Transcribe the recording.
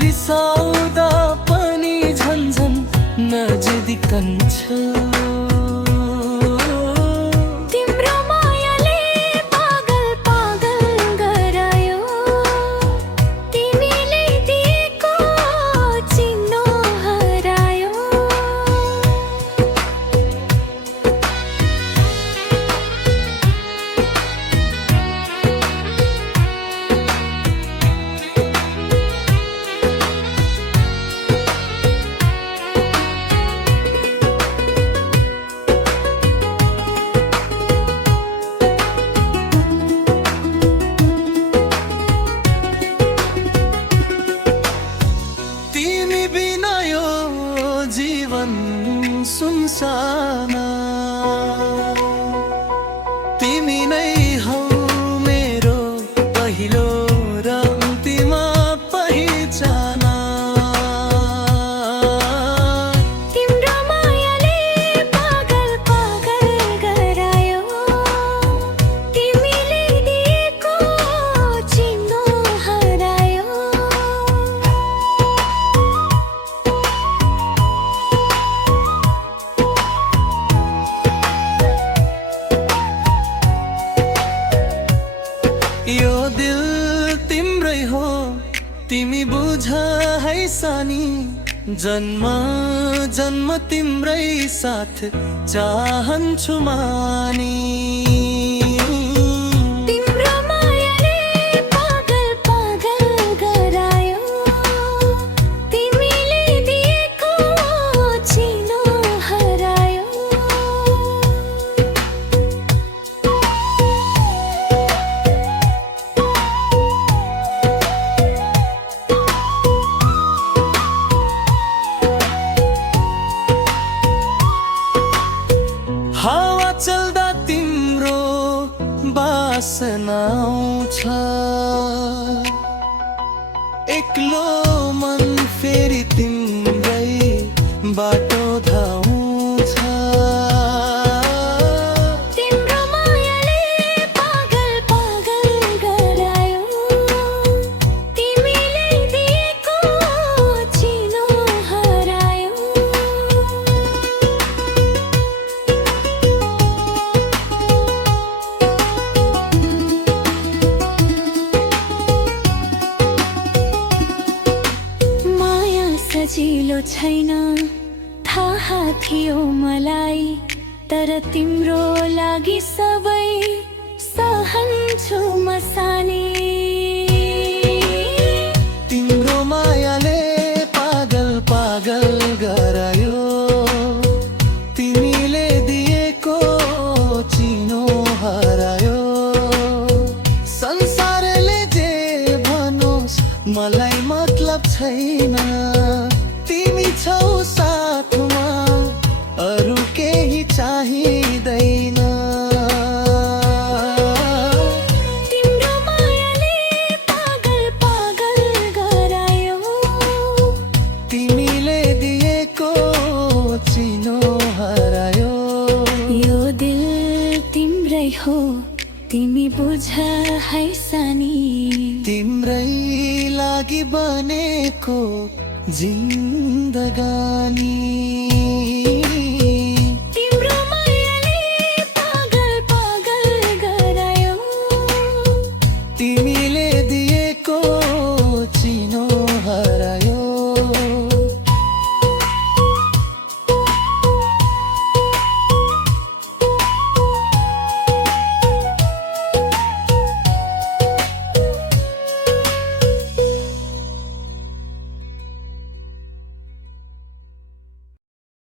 रिसाउँदा पनि झन्झन नजिदिकन्छ। तिम्रो मायाले पागल पागल गरायो, तिमीले दिएको चिन्नो हरायो। तिमी बिना यो जीवन सुनसाना, तिमी नै हौ मेरो पहिलो र अन्तिम पहिचाना। तिम्रो मायाले पागल पागल गरायो, तिमीले दिएको चिन्नो हरायो। यो दिल तिम्रै हो, तिमी बुझ है सानी। जन्म जन्म तिम्रै साथ चाहन्छु मानी। तिम्रो मायाले पागल पागल गरायो, तिमीले दिएको चिन्नो हरायो। हावा चल्दा तिम्रो बासना आउँछ, एक्लो मन फेरि तिम्रै बाटो धाउँछ। तिम्रो मायाले पागल पागल गरायो, तिमीले दिएको चिन्नो हरायो। माया सजिलो छैन थाहा थियो मलाई, तर तिम्रो लागि सबै सहन्छु म सानी। तिम्रो मायाले पागल पागल गरायो, तिमीले दिएको चिनो हरायो। संसारले जे भनोस् मलाई मतलब छैन, तिमी छौ साथमा अरू केही चाहिँदैन। तिम्रो मायाले पागल पागल गरायो, तिमीले दिएको चिनो हरायो। यो दिल तिम्रै हो, तिमी बुझ है सानी। तिम्रै लागि बनेको जिन्दगानी।